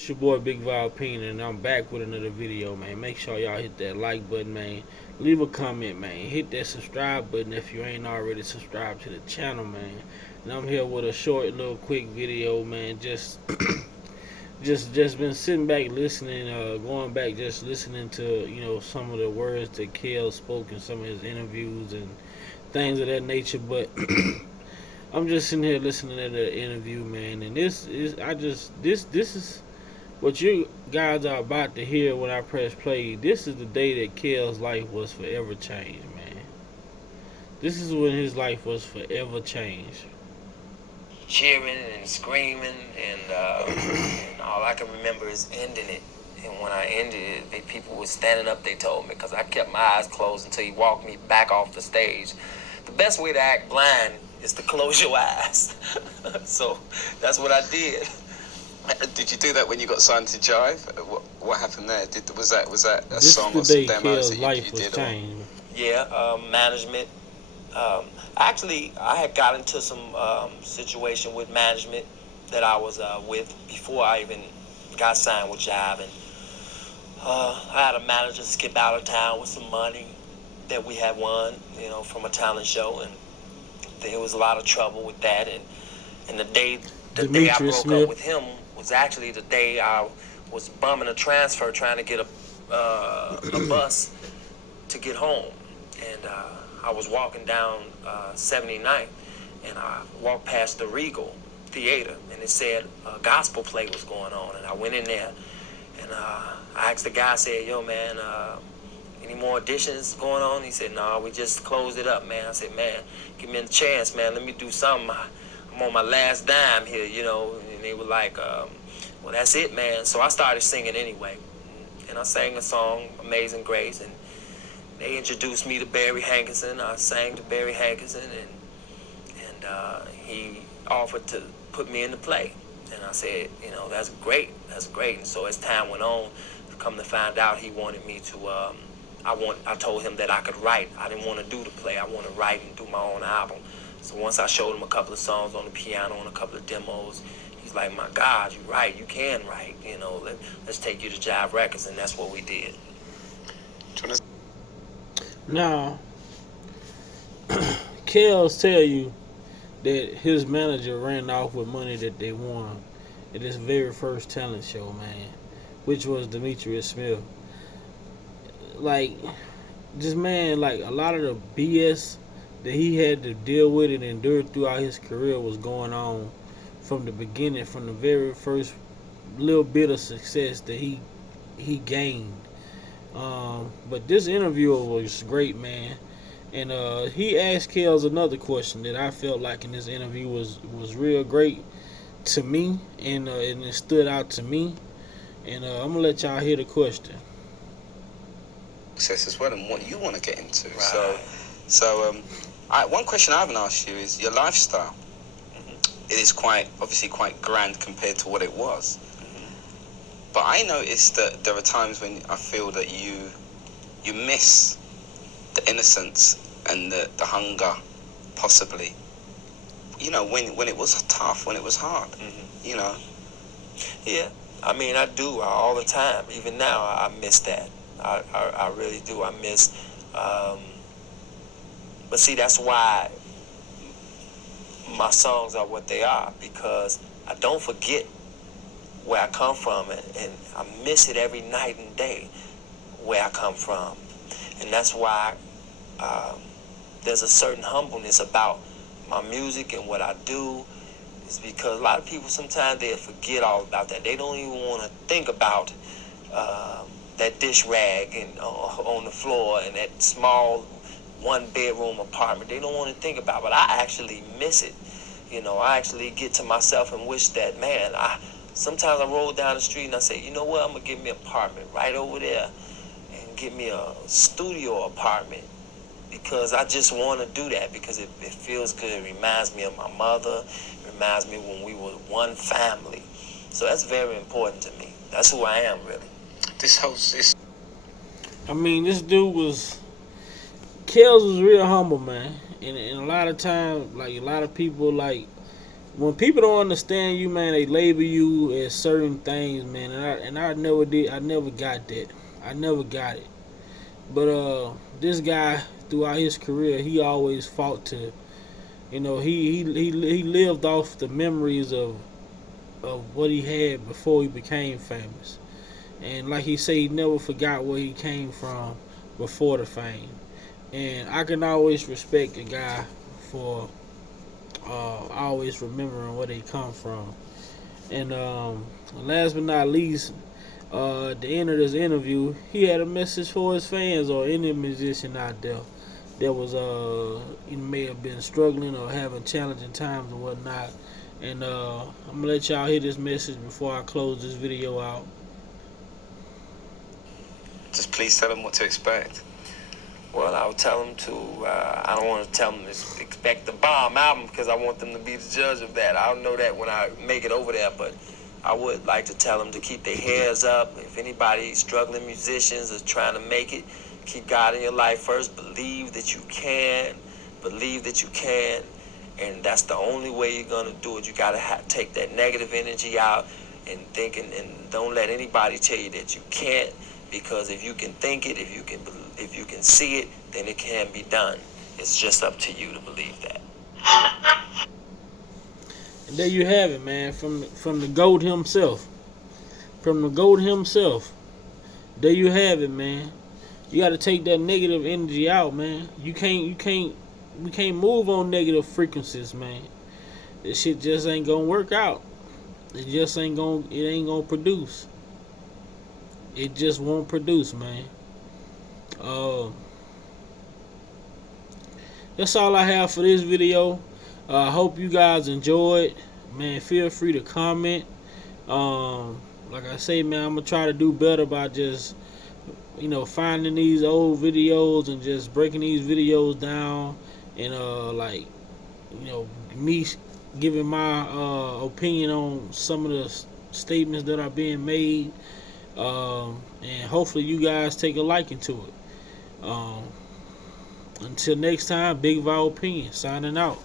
It's your boy Big Valpine, and I'm back with another video, man. Make sure y'all hit that like button, man. Leave a comment, man. Hit that subscribe button if you ain't already subscribed to the channel, man. And I'm here with a short, little, quick video, man. Just been sitting back listening, going back, just listening to some of the words that Kel spoke in some of his interviews and things of that nature. But I'm just sitting here listening to the interview, man. And this is what you guys are about to hear when I press play. This is the day that Kel's life was forever changed, man. This is when his life was forever changed. Cheering and screaming, and all I can remember is ending it. And when I ended it, people were standing up, they told me, because I kept my eyes closed until he walked me back off the stage. The best way to act blind is to close your eyes. So that's what I did. Did you do that when you got signed to Jive? What happened there? Was that a This song is or the some day demos Kel's that life you was did? changed. Yeah, management. Actually, I had got into some situation with management that I was with before I even got signed with Jive, and I had a manager skip out of town with some money that we had won, from a talent show, and there was a lot of trouble with that. And the day I broke up with him was actually the day I was bumming a transfer trying to get a bus to get home, and I was walking down 79th, and I walked past the Regal Theater, and it said a gospel play was going on, and I went in there, and I asked the guy, I said, "Yo, man, any more auditions going on?" He said, "No, we just closed it up, man." I said, "Man, give me a chance, man. Let me do something. I'm on my last dime here, And they were like, "Well, that's it, man." So I started singing anyway, and I sang a song, "Amazing Grace," and they introduced me to Barry Hankinson. I sang to Barry Hankinson, and he offered to put me in the play. And I said, "That's great. That's great." And so as time went on, come to find out, he wanted me to. I told him that I could write. I didn't want to do the play. I want to write and do my own album. So once I showed him a couple of songs on the piano and a couple of demos, he's like, "My God, you write. You can write. Let's take you to Jive Records," and that's what we did. Now, Kel's tell you that his manager ran off with money that they won at his very first talent show, man, which was Demetrius Smith. Like, this man, like, a lot of the BS that he had to deal with and endure throughout his career was going on from the beginning, from the very first little bit of success that he gained. But this interview was great, man. And he asked Kells another question that I felt like in this interview was real great to me, and it stood out to me. And I'm gonna let y'all hear the question. Success as well, and what you want to get into. Right. So, one question I haven't asked you is your lifestyle. It is obviously quite grand compared to what it was. But I noticed that there are times when I feel that you miss the innocence and the hunger, possibly. When it was tough, when it was hard. Yeah, I mean, I do all the time. Even now, I miss that. I really do. I miss. But see, that's why my songs are what they are, because I don't forget where I come from, and I miss it every night and day where I come from. And that's why there's a certain humbleness about my music and what I do. Is because a lot of people sometimes they forget all about that. They don't even want to think about that dish rag on the floor and that small one-bedroom apartment. They don't want to think about it, but I actually miss it. I actually get to myself and wish that, man, sometimes I roll down the street and I say, you know what, I'm going to get me an apartment right over there and get me a studio apartment, because I just want to do that, because it feels good. It reminds me of my mother. It reminds me when we were one family. So that's very important to me. That's who I am, really. I mean, this dude Kells was real humble, man. And a lot of times, like, a lot of people, like, when people don't understand you, man, they label you as certain things, man, and I never did. I never got that. I never got it. But this guy throughout his career, he always fought to, he lived off the memories of what he had before he became famous, and like he said, he never forgot where he came from before the fame, and I can always respect a guy for always remembering where they come from. And last but not least, at the end of this interview, he had a message for his fans or any musician out there that was he may have been struggling or having challenging times or whatnot. And I'm gonna let y'all hear this message before I close this video out. Just please tell them what to expect. Well, I would tell them to, I don't want to tell them to expect the bomb album because I want them to be the judge of that. I'll know that when I make it over there, but I would like to tell them to keep their heads up. If anybody struggling musicians is trying to make it, keep God in your life first. Believe that you can. Believe that you can. And that's the only way you're going to do it. You got to take that negative energy out and thinking, and don't let anybody tell you that you can't, because if you can think it, if you can see it, then it can be done. It's just up to you to believe that. And there you have it, man, from the GOAT himself. From the GOAT himself. There you have it, man. You got to take that negative energy out, man. We can't move on negative frequencies, man. This shit just ain't gonna work out. It ain't gonna produce. It just won't produce, man. That's all I have for this video. I hope you guys enjoyed. Man, feel free to comment. Like I say, man, I'm gonna try to do better by just finding these old videos and just breaking these videos down, and me giving my opinion on some of the statements that are being made, and hopefully you guys take a liking to it. Until next time, Big Val Opinion signing out.